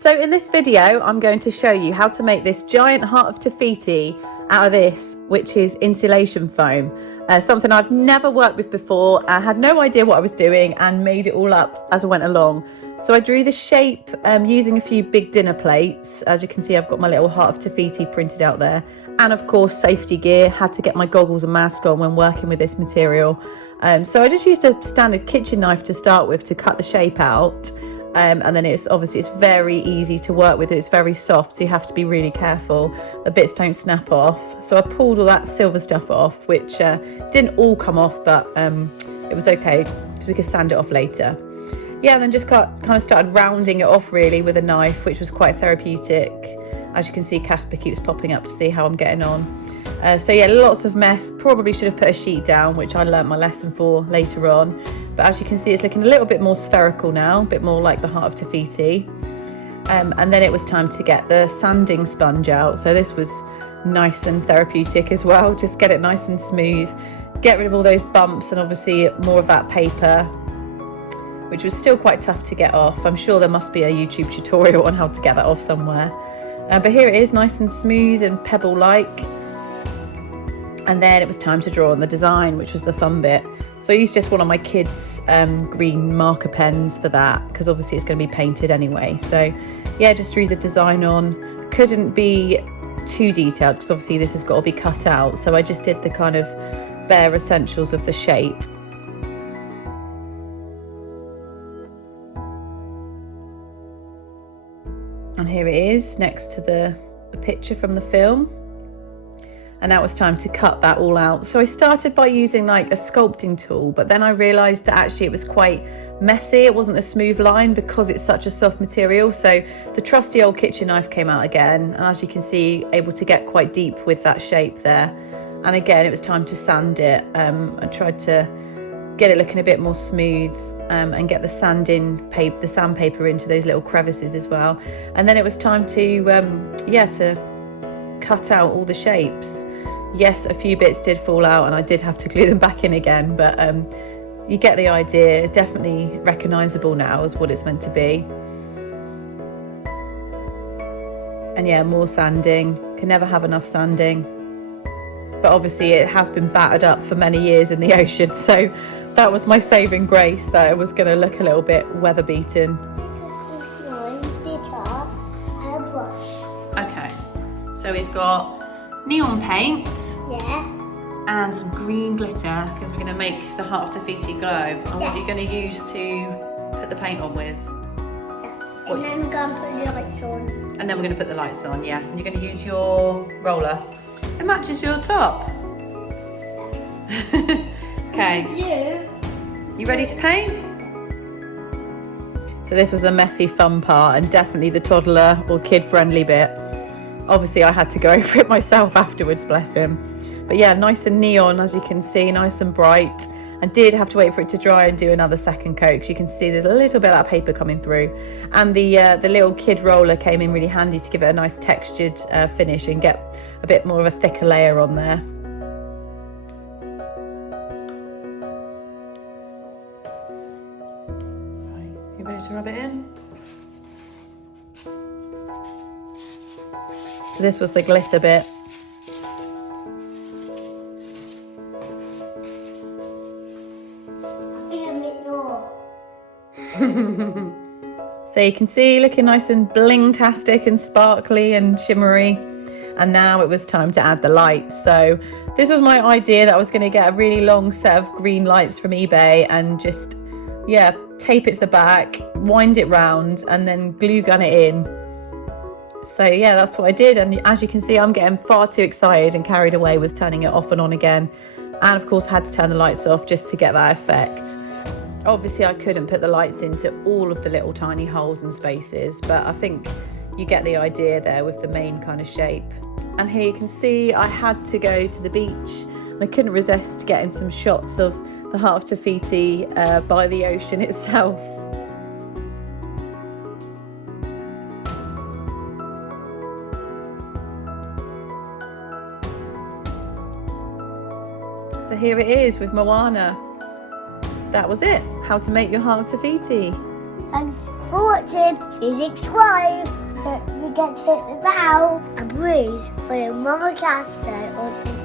So in this video, I'm going to show you how to make this giant Heart of Te Fiti out of this, which is insulation foam. Something I've never worked with before. I had no idea what I was doing and made it all up as I went along. So I drew the shape using a few big dinner plates. As you can see, I've got my little Heart of Te Fiti printed out there. And of course, safety gear. Had to get my goggles and mask on when working with this material. So I just used a standard kitchen knife to start with to cut the shape out. And then it's very easy to work with. It's very soft, so you have to be really careful the bits don't snap off. So I pulled all that silver stuff off, which didn't all come off, but it was okay, so we could sand it off later. Yeah, and then just kind of started rounding it off really with a knife, which was quite therapeutic. As you can see, Casper keeps popping up to see how I'm getting on. So yeah, lots of mess. Probably should have put a sheet down, which I learnt my lesson for later on. But as you can see, it's looking a little bit more spherical now, a bit more like the Heart of Te Fiti. And then it was time to get the sanding sponge out. So this was nice and therapeutic as well. Just get it nice and smooth, get rid of all those bumps and obviously more of that paper, which was still quite tough to get off. I'm sure there must be a YouTube tutorial on how to get that off somewhere. But here it is, nice and smooth and pebble-like. And then it was time to draw on the design, which was the fun bit. So I used just one of my kids' green marker pens for that, because obviously it's going to be painted anyway. So yeah, just drew the design on. Couldn't be too detailed because obviously this has got to be cut out. So I just did the kind of bare essentials of the shape. And here it is next to the picture from the film. And now it's time to cut that all out. So I started by using like a sculpting tool, but then I realized that actually it was quite messy. It wasn't a smooth line because it's such a soft material. So the trusty old kitchen knife came out again. And as you can see, able to get quite deep with that shape there. And again, it was time to sand it. I tried to get it looking a bit more smooth and get the sandpaper into those little crevices as well. And then it was time to, to cut out all the shapes. Yes, a few bits did fall out and I did have to glue them back in again, but you get the idea. It's definitely recognisable now as what it's meant to be. And yeah, more sanding. Can never have enough sanding. But obviously it has been battered up for many years in the ocean, so that was my saving grace, that it was going to look a little bit weather beaten. Okay, so we've got neon paint, and some green glitter because we're going to make the Heart of Te Fiti glow. And what are you going to use to put the paint on with? And then we're going to put the lights on. And then we're going to put the lights on, yeah. And you're going to use your roller. It matches your top. Okay. You ready to paint? So this was the messy fun part and definitely the toddler or kid friendly bit. Obviously I had to go over it myself afterwards, bless him. But yeah, nice and neon as you can see, nice and bright. I did have to wait for it to dry and do another second coat because you can see there's a little bit of that paper coming through. And the little kid roller came in really handy to give it a nice textured finish and get a bit more of a thicker layer on there. Right, you ready to rub it in? So this was the glitter bit. I think a bit more. So you can see looking nice and bling-tastic and sparkly and shimmery. And now it was time to add the lights. So this was my idea that I was going to get a really long set of green lights from eBay and just, tape it to the back, wind it round and then glue gun it in. So yeah, that's what I did. And as you can see, I'm getting far too excited and carried away with turning it off and on again. And of course, had to turn the lights off just to get that effect. Obviously, I couldn't put the lights into all of the little tiny holes and spaces, but I think you get the idea there with the main kind of shape. And here you can see I had to go to the beach and I couldn't resist getting some shots of the Heart of Te Fiti by the ocean itself. So here it is with Moana. That was it. How to make your Heart of Te Fiti. Thanks for watching Physics 5. Don't forget to hit the bell and please follow Mama Casper on